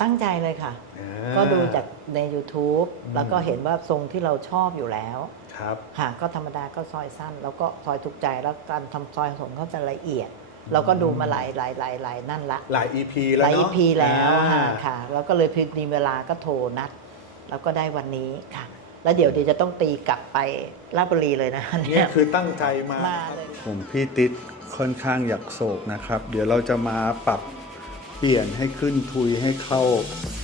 ตั้งใจเลยค่ะ อ่า ก็ดูจากใน YouTube อืม แล้วก็เห็นว่าทรงที่เราชอบอยู่แล้วครับ ค่ะก็ธรรมดาก็ซอยสั้น แล้วก็ซอยถูกใจแล้วการทำซอยผมก็จะละเอียด เราก็ดูมาหลายหลายหลายหลายนั่นละ หลาย EP หแล้วลาย เนาะ EP แล้วค่ะอ่าค่ะ แล้วก็เลยพิมีเวลาก็โทรนัด แล้วก็ได้วันนี้ค่ะ แล้วเดี๋ยวเดี๋ยวจะต้องตีกลับไปราชบุรีเลยนะเนี่ยคือตั้งใจมามาเลย ผมพี่ติดค่อนข้างอยากโศกนะครับ เดี๋ยวเราจะมาปรับ เปลี่ยนให้ขึ้นทุยให้เข้า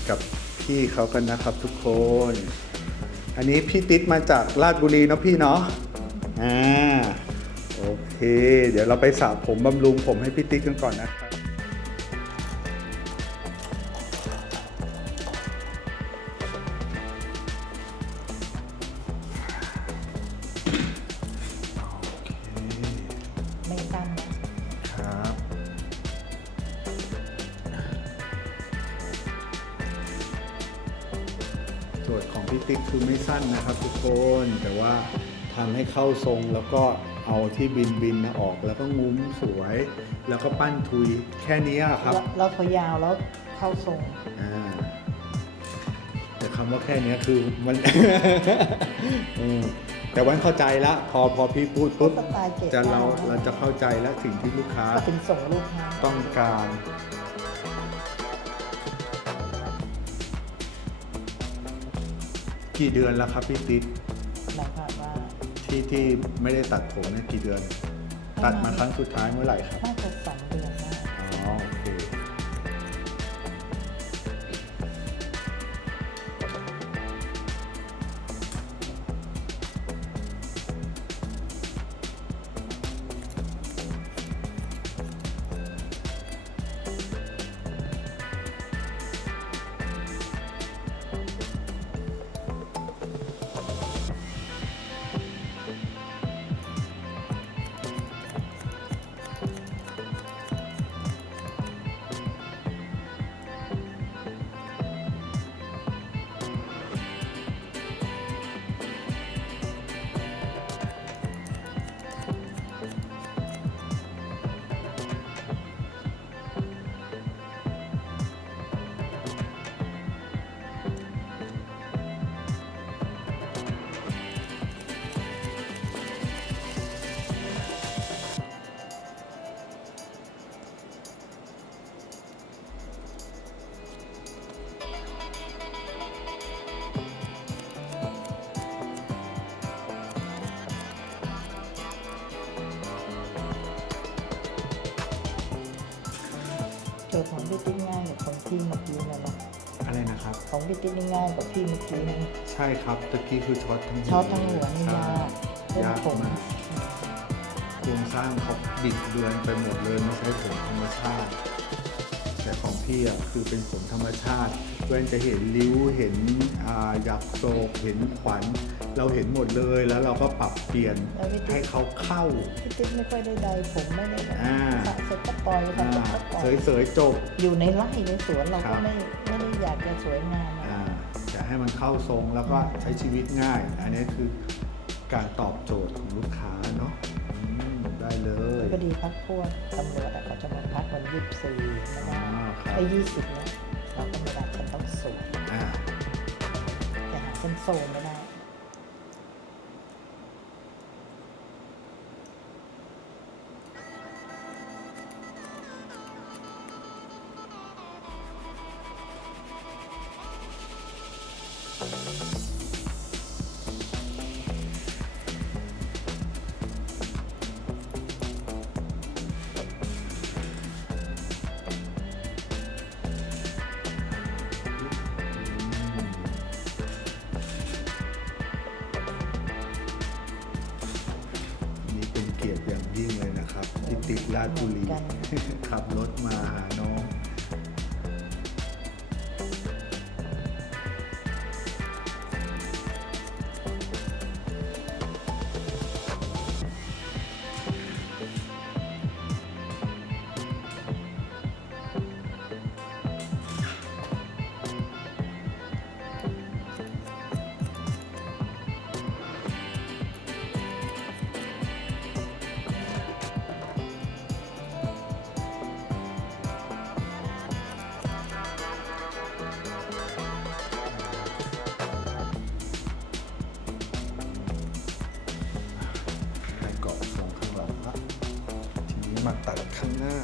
กับพี่เขากันนะครับทุกคน อันนี้พี่ติ๊ดมาจากราชบุรีเนาะพี่เนาะ อ่า โอเค เดี๋ยวเราไปสระผมบำรุงผมให้พี่ติ๊ดกันก่อนนะครับ ทำให้เข้าทรงแล้วก็เอาที่บินบินๆนะออกแล้วก็งุ้มสวย แล้วก็ปั้นทุยแค่นี้อะครับแล้วแล้วพอยาวแล้วเข้าทรงอ่าแต่คำว่าแค่เนี้ยคือมันอืมแต่วันเข้าใจละพอพอพี่พูดปุ๊บสไตล์เก๋จะเรามากนะเราจะเข้าใจแล้วสิ่งที่ลูกค้าก็เป็นส่งลูกค้าต้องการกี่เดือนแล้วครับพี่ติ๊ก ที่ที่ไม่ได้ตัดผมเนี่ยกี่เดือน ตัดมาครั้งสุดท้ายเมื่อไหร่ครับ น่าจะ โจทย์ของพี่ติ๊กง่ายกว่าของพี่เมื่อกี้นะเนาะอะไรนะครับ ของพี่ติ๊กนี่ง่ายกว่าพี่เมื่อกี้นะใช่ครับตะกี้คือช็อตทั้งช็อตทั้งหัวนี่ใช่ยากเส้นยากผมมากโครงสร้างเขาบิดเบือนไปหมดเลยไม่ใช่ผมธรรมชาติ แต่ของพี่อะคือเป็นผมธรรมชาติเว้นจะเห็นริ้วเห็นอ่าหยักโศกเห็นขวัญเราเห็นหมดเลยแล้วเราก็ปรับเปลี่ยนแล้วพี่ให้ติ๊กเขาเข้าพี่ติ๊กไม่ค่อยได้ใดผมไม่ได้แบบอ่าสระเสร็จก็ ปล่อยสระอ่าเสร็จก็ปล่อยเสยๆจบ อยู่ในไร่ในสวนเราครัก็บ ไม่ไม่ได้อยากจะสวยงามนะอ่าจะให้มันเข้าทรงแล้วก็ใช้ชีวิตง่าย อันนี้คือการตอบโจทย์ของลูกค้าเนาะอืมได้เลยก็ดีพักพวกตำรวจอะเขาจะมาพักวันยี่สิบสี่นะอ่าครับไอ้ยี่สิบเนี่ยเราก็ไม่ได้ฉันต้องสวยอ่า แต่หาเส้นโซนไม่ได้ ชบุรีขับรถมา หาน้องมาตัดข้างหน้า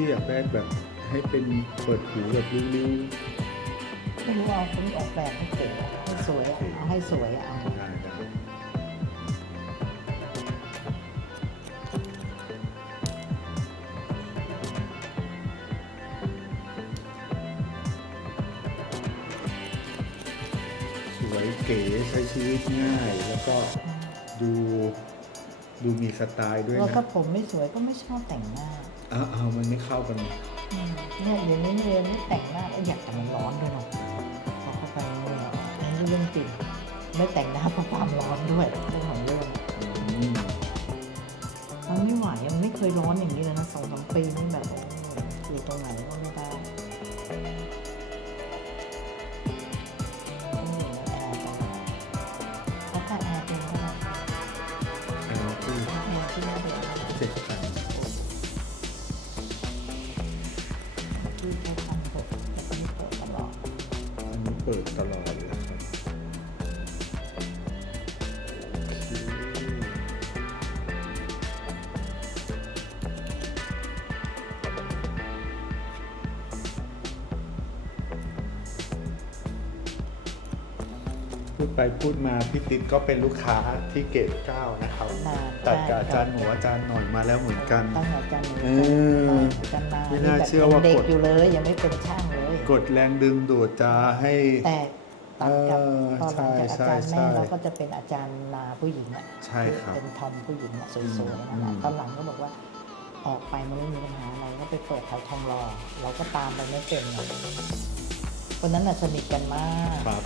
พี่อยากได้แบบให้เป็นเปิดหูแบบริ้วไม่รู้เอาคุณออกแบบให้เก๋ให้สวยเอาให้สวยอะเอาๆได้ได้สวยเก๋ใช้ชีวิตง่ายแล้วก็ดู ดูมีสไตล์ด้วยแล้วนะถ้าผมไม่สวยก็ไม่ชอบแต่งหน้าอ้าวอ้าวมันไม่เข้ากันอืมเนี่ยเดี๋ยวนี้เรียนไม่แต่งหน้าแล้วอยากแต่มันร้อนด้วยเนาะพอเข้าไปเนี่ยอันนี้เรื่องจริงไม่แต่งหน้าเพราะความร้อนด้วยเรื่องของเรื่องอืมมันไม่ไหวยังไม่เคยร้อนอย่างนี้เลยนะสองสามปีนี่แบบโอ้ยอยู่ตรงไหนก็ไม่ได้ ปิดตลอดเลยครับพูดไปพูดมาพี่ติ๊ดก็เป็นลูกค้าที่เกตเก้านะครับนานตัดกับอาจารย์หนูอาจารย์หน่อยมาแล้วเหมือนกัน ตั้งอาจารย์หนูเอออาจารย์นาไม่น่าเชื่อว่าเด็กกดอยู่เลย ยังไม่เป็นช่างเลย กดแรงดึงดูดจะให้ แต่ตัดกับเออพอหลังจากอาใช่จารย์ใช่แม่ใช่เราก็จะเป็นอาจารย์นาผู้หญิงอะใช่ครับเป็นทอมผู้หญิงอะสวยๆนั่นอืแหละม ตอนหลังก็บอกว่า ออกไปมันไม่มีปัญหาอะไรก็ไปเปิดแถวทองหล่อเราก็ตามไปไม่เป็นอะคนนั้นน่ะสนิทกันมากครับ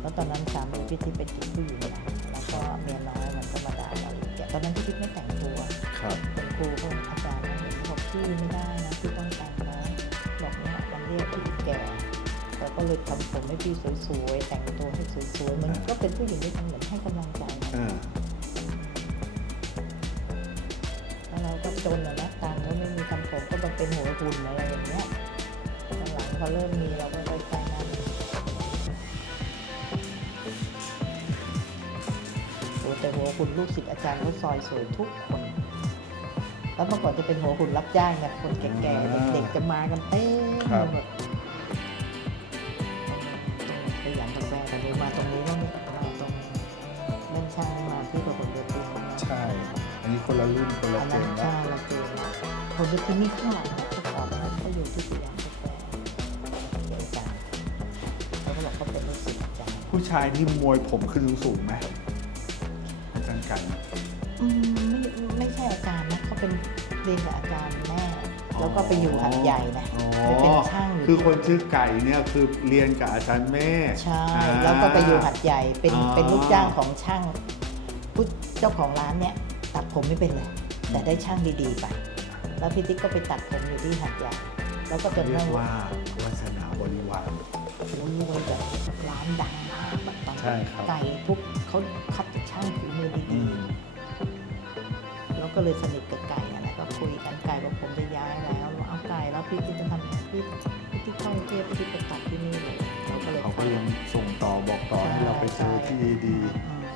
แล้วตอนนั้นสามีพี่ทิพย์เป็นผู้หญิงนะแล้วก็เมียน้อยมันก็มาด่าเราอีกตอนนั้นพี่ทิพย์ไม่แต่งตัว ครับเป็นครูก็อาจารย์เห็นบอกพี่ไม่ได้นะพี่ กพี่แก่ เราก็เลยทำผมให้พี่สวยๆ แต่งตัวให้สวยๆ มันก็เป็นผู้หญิงที่ทำเหมือนให้กำลังใจนะอ่าแล้วเราก็จนอะนะตังค์ก็ไม่มีทำผมก็ต้องเป็นหัวหุ่นอะไรอย่างเงี้ยตอนหลังพอเริ่มมีเราก็ค่อยๆนั่นโอ้แต่หัวหุ่นลูกศิษย์อาจารย์เขาซอยสวยทุกคน แล้วเมื่อก่อนจะเป็นหัวหุ่นรับจ้างเนี่ยคนแก่ๆเด็กๆจะมากันเต็มไปหมด ละรุ่นคนละอันเจนั้นนใช่นะละเจนคนเดียวตีนี่ข้างหลังนะเขาบอกว่าเขาอยู่ที่สยามสแควร์เดี๋ยวอาจาเขาก็บอกเขาเป็นลูกศิษย์อาจารย์ผู้ชายที่มวยผมขึ้นสูงๆไหมอาจารย์กัน อืมไม่ไม่ใช่อาจารย์นะเขาเป็นเรียนกับอาจารย์แม่แล้วก็ไปอยู่หัดใหญ่นะอ๋อ ไปเป็นช่างอยู่คือคนชื่อไก่เนี่ยคือเรียนกับอาจารย์แม่ใช่า แล้วก็ไปอยู่หัดใหญ่เป็นอ๋อเป็นลูกจ้างของช่างผู้เจ้าของร้านเนี่ย ผมไม่เป็นเลยแต่ได้ช่างดีๆไป แล้วพี่ติ๊กก็ไปตัดผมอยู่ที่หัดใหญ่แล้วก็จนเรียนั่กงว่าวาสนาบริวาร โอ้รวยแบบร้านดังมากแบบตอนใช่ครับ ไก่ทุกเขาคัดจากช่างฝีมืออืดีม ๆแล้วก็เลยสนิทกับไก่อะนะก็คุยกันไก่บอกผมจะย้ายแล้วเราเอาไก่แล้วพี่ติ๊กจะทำยังไงพี่พี่ติ๊กเข้ากรุงเทพพี่ติ๊กไปตัดที่นี่เลยเราก็เลยเขาก็เข้ายังส่งต่อบอกต่อให้เราไปเจอที่ดีอืม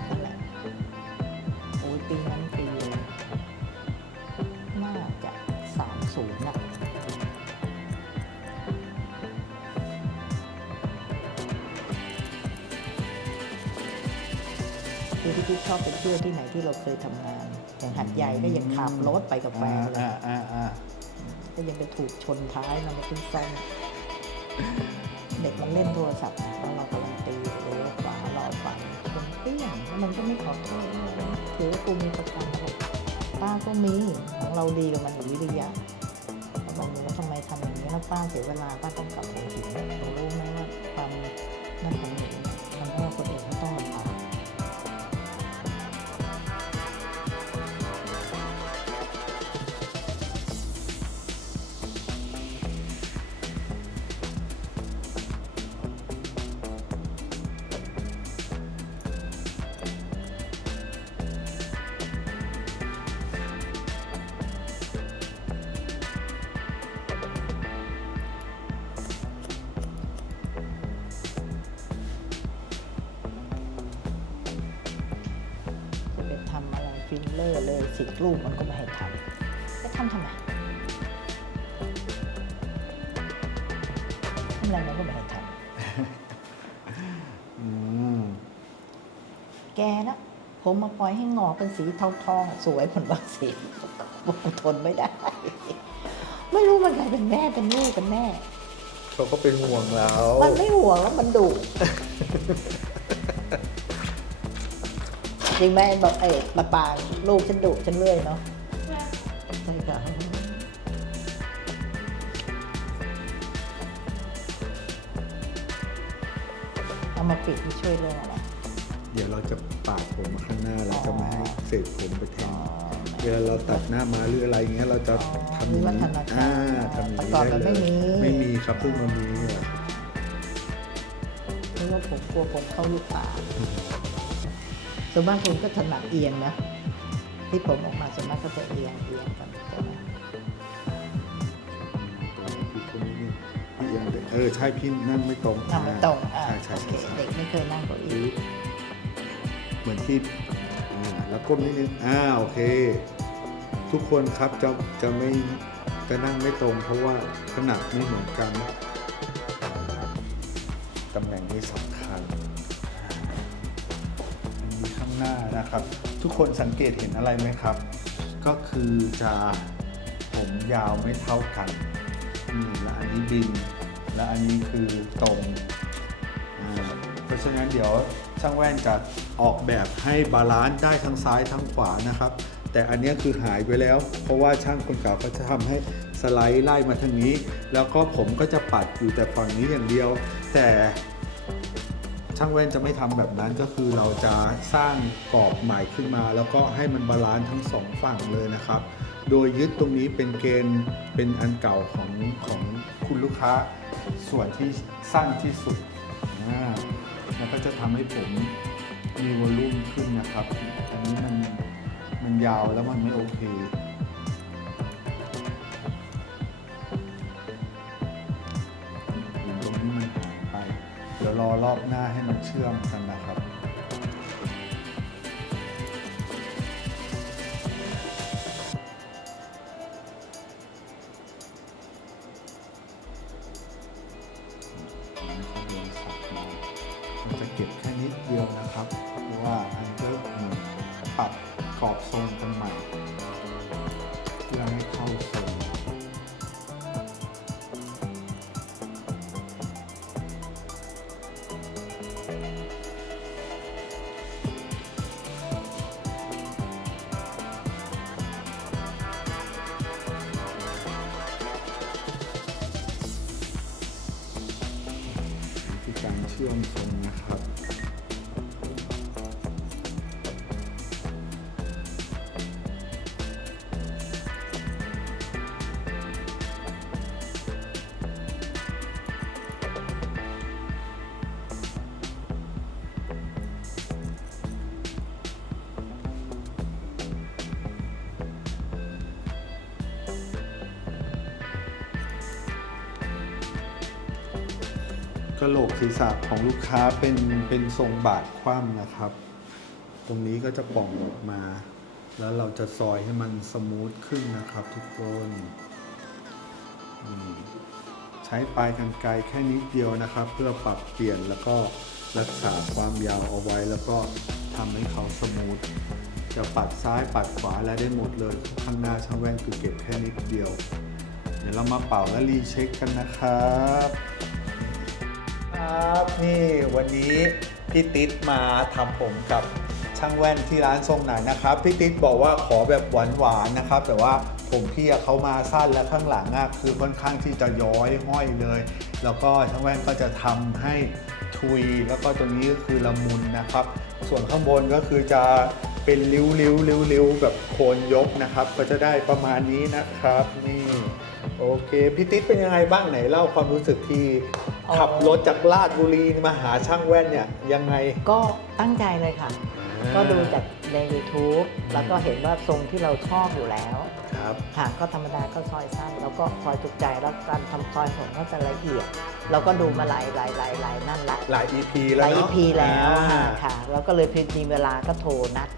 คือพี่ติ๊กชอบไปเที่ยวที่ไหนที่เราเคยทำงาน อย่างหัดใหญ่ก็ยังขับรถไปกับๆแฟอ่านเลยอ่าอ่าอ่าก็ยังไปถูกชนท้ายมันมาขึ้นซ่อมเด็กมันเล่นโทรศัพท์แล้วเรากำลังตีเลี้ยวขวารอฟังชนเปี้ยงแล้วมันก็ไม่ขอโทษเลยถือว่ากูมีประกันบอกป้าก็มีของเราดีกว่ามันอีกวิทยาเราบอกหนูว่าทำไมทำอย่างนี้แล้วป้าเสียเวลาป้าต้องกลับหัวหินหนูรู้ไหมว่าค เลอร์เลยสิรูปมันก็ไม่ให้ทำจะทำทำไมทำอะไรมันก็ไม่ให้ทอืมำแกนะผมมาปล่อยให้งอกเป็นสีทองทองๆสวยเหมือนวัคซีนผมทนไม่ได้ ไม่รู้มันใครเป็นแม่เป็นลูกเป็นแม่เขาก็เป็นห่วงเรา มันไม่ห่วงแล้วมันดุ จริงไหมบอกเอ้ปะปางลูกฉันดุฉันเลื่อยเนาะใช่ค่ะเอามาปิดที่ช่วยเรื่องอะไรเดี๋ยวเราจะปาดผมมาข้างหน้าเราจะไม่ให้เศษผมไปแทงเวลาเราตัดหน้ามาหรืออะไรเงี้ยเราจะทำอย่างวิวันี้ฒนาการอ่าทำอย่างนี้แต่ก่อนได้มันเลไม่ยมีไม่มีครับเพิ่งมามีอะเพราะว่าผมกลัวผมเข้าลูกตา ส่วนมากคุณก็ถนัดเอียงนะ ที่ผมออกมาส่วนมากก็จะเอียงเอียงกันใช่ไหมพี่คนนี้นี่พี่เอียงเด็กเออใช่พี่นั่งไม่ตรงนั่งไม่ตรงอ่าใช่ใช่โอเคใช่ใช่เด็กไม่เคยนั่งเก้าอี้เหมือนที่อ่าแล้วก้มนิดนึงอ่าโอเค ทุกคนครับจะจะไม่จะนั่งไม่ตรง เพราะว่าขนาดไม่เหมือนกันตำแหน่งนี้สำ หน้านะครับ ทุกคนสังเกตเห็นอะไรไหมครับ ก็คือจะผมยาวไม่เท่ากันนี่และอันนี้บิน และอันนี้คือตรงอ่าเพราะฉะนั้นเดี๋ยวช่างแว่นจะออกแบบให้บาลานซ์ได้ทั้งซ้ายทั้งขวานะครับ แต่อันนี้คือหายไปแล้ว เพราะว่าช่างคนเก่าก็จะทำให้สไลด์ไล่มาทางนี้ แล้วก็ผมก็จะปัดอยู่แต่ฝั่งนี้อย่างเดียว แต่ ช่างแว่นจะไม่ทำแบบนั้นก็คือเราจะสร้างกรอบใหม่ขึ้นมา แล้วก็ให้มันบาลานซ์ทั้งสองฝั่งเลยนะครับ โดยยึดตรงนี้เป็นเกณฑ์เป็นอันเก่าของของคุณลูกค้าส่วนที่สั้นที่สุดอ่าแล้วก็จะทำให้ผมมีวอลลุ่มขึ้นนะครับ อันนี้มันมันยาวแล้วมันไม่โอเค ดี๋ยวรอรอบหน้าให้มันเชื่อมกันนะครับ ก กระโหลกศีรษะของลูกค้าเป็นเป็นทรงบาดคว่ำนะครับ ตรงนี้ก็จะป่องออกมา แล้วเราจะซอยให้มันสมูทขึ้นนะครับทุกคนใช้ปลายกันไกรแค่นิดเดียวนะครับ เพื่อปรับเปลี่ยนแล้วก็รักษาความยาวเอาไว้ แล้วก็ทำให้เขาสมูทจะปัดซ้ายปัดขวาและได้หมดเลย ข้างหน้าช่างแว่นคือเก็บแค่นิดเดียว เดี๋ยวเรามาเป่าและรีเช็คกันนะครับ ครับนี่วันนี้พี่ติ๊ดมาทำผมกับช่างแว่นที่ร้านทรงไหนนะครับพี่ติ๊ดบอกว่าขอแบบหวานๆนะครับ แต่ว่าผมพี่อะเขามาสั้นและข้างหลังอะคือค่อนข้างที่จะย้อยห้อยเลย แล้วก็ช่างแว่นก็จะทำให้ทุยแล้วก็ตัวนี้ก็คือละมุนนะครับ ส่วนข้างบนก็คือจะเป็นริ้วริ้วริ้วริ้วแบบโคนยกนะครับ ก็จะได้ประมาณนี้นะครับนี่โอเคพี่ติ๊ดเป็นยังไงบ้างไหนเล่าความรู้สึกที่ ขับรถจากลาดบุรีมาหาช่างแว่นเนี่ยยังไง ก็ตั้งใจเลยค่ะ ก็ดูจากใน YouTube แล้วก็เห็นว่าทรงที่เราชอบอยู่แล้วครับค่ะก็ธรรมดาก็ซอยสั้น แล้วก็ซอยถูกใจแล้วการทำซอยผมก็จะละเอียด เราก็ดูมาหลายหลายหลายหลายนั่นละหลาย EP หแล้วลาย เนาะ EP แล้วอ่า ค่ะค่ะแล้วก็เลยพอมีเวลาก็โทรนัด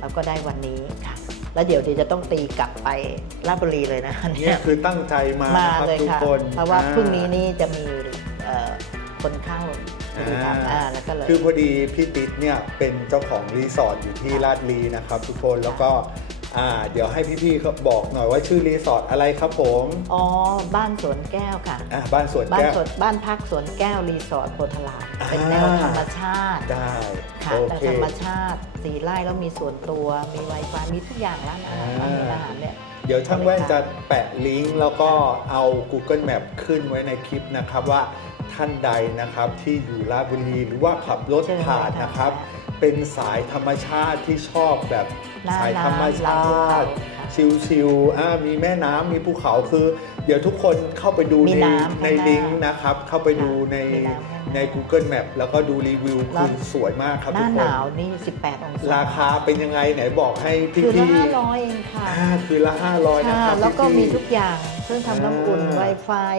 แล้วก็ได้วันนี้ค่ะ แล้วเดี๋ยวเดี๋ยวจะต้องตีกลับไปราชบุรีเลยนะเนี่ยคือตั้งใจมามานะครับเลยทุกค่ะ คนเพราะว่าอ่ พรุ่งนี้นี่จะมี เอ่อคนเข้าอ่าทำอ่าแล้วก็เลย คือพอดีพี่ติ๊ดเนี่ยเป็นเจ้าของรีสอร์ทอยู่ที่ลาดลีนะครับทุกคนแล้วก็อ่าเดี๋ยวให้พี่ๆเขาบอกหน่อยว่าชื่อรีสอร์ทอะไรครับผมอ๋อ บ้านสวนแก้วค่ะ อ่าบ้านสวนบ้านแก้ว สวนบ้านพักสวนแก้วรีสอร์ทโพธารามอ่า เป็นแนวธรรมชาติ ได้ค่ะโอแต่เค ธรรมชาติสีไร่แล้วมีส่วนตัว มีไวไฟมีทุกอย่างร้านอาหารอ่าร้านอาหารเนี่ย เดี๋ยวช่างแว่นจะแปะลิงก์แล้วก็เอา Google Map ขึ้นไว้ในคลิปนะครับว่า ท่านใดนะครับที่อยู่ราชบุรีหรือว่าขับรถเชิญเลยผ่านค่ะนะครับ เป็นสายธรรมชาติที่ชอบแบบหน้าสายธรรมชาน้ำลำภูเขาติค่ะชิลๆอ่ามีแม่น้ำมีภูเขาคือ เดี๋ยวทุกคนเข้าไปดูมีในน้ำในข้างหน้าลิงก์นะครับ เข้าไปดูในมีน้ำข้างหน้าใน Google Map แล้วก็ดูรีวิวแล้วคือสวยมากครับหทุน้ากคหนนาวนี่ 18 องศา ราคาเป็นยังไงไหนบอกให้พี่คือละๆห้าร้อยเองค่ะอ่าคือละ 500 นะคค่ะรับแล้วก็พี่ๆมีทุกอย่างเครื่องทำน้ำอุ่นอ่า Wi-Fi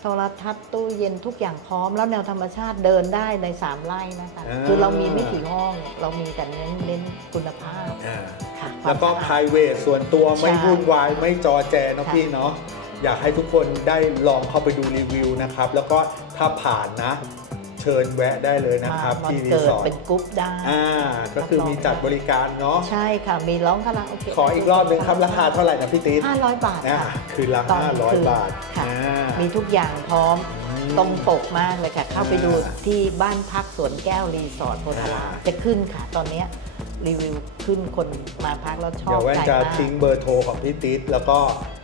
โทรทัศน์ตู้เย็นทุกอย่างพร้อม แล้วแนวธรรมชาติเดินได้ใน 3ไร่นะคะคือเรามีไม่กี่ห้อง เรามีแต่เน้นเน้นคุณภาพอ่าค่ะแล้วก็ความ p สะ r อาด i v a t ส่วนตัวไม่ใช่วุ่นวาย ไม่จอแจเนอะค่ะ พี่เนาะอยากให้ทุกคนได้ลองเข้าไปดูรีวิวนะครับ แล้วก็ถ้าผ่านนะ เชิญแวะได้เลยนะครับ มาที่รีเกิดสอร์ทเป็นกรุ๊ปได้อ่าก็คือมีจัดบริการเนาะใช่ค่ะ มีร้องคาราโอเกะขออีกรอบหนึ่งครับราคาเท่าไหร่นะพี่ติ๊ด500 บาทอ่าค่ะ คือละตอนคืน500 บาทค่ะ อ่า มีทุกอย่างพร้อมอืมตรงปกมากเลยค่ะ เข้าไปดูอ่าที่บ้านพักสวนแก้วรีสอร์ทโพธารามอ่า จะขึ้นค่ะ ตอนเนี้ย รีวิวขึ้นคนมาพักแล้วชอเดี๋บยวแว่นใจจะมาก ทิ้งเบอร์โทรของพี่ติ๊ดแล้วก็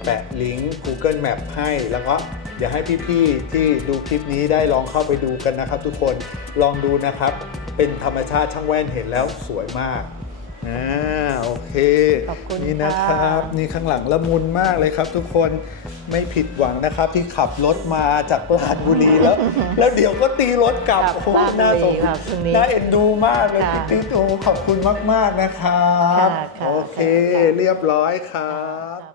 แปะลิงก์ Google Map ให้แล้วก็อยากให้พี่ๆที่ดูคลิปนี้ได้ลองเข้าไปดูกันนะครับ ทุกคนลองดูนะครับ เป็นธรรมชาติช่างแว่นเห็นแล้วสวยมากอ่าโอเค ขอบคุณนี่นะครับ ค่ะ นี่ข้างหลังละมุนมากเลยครับทุกคน ไม่ผิดหวังนะครับ ที่ขับรถมาจากลาดบุรีแล้ว แล้วเดี๋ยวก็ตีรถกลับกลับโอ้โหลาดบุรีน่าสงค่ะพรุ่งนี้น่าเอ็นดูมากเลยค่ะพี่ติ๊ดโอ้ขอบคุณมาก ๆ นะครับ ค่ะค่ะโอเคค่ะ เรียบร้อยครับ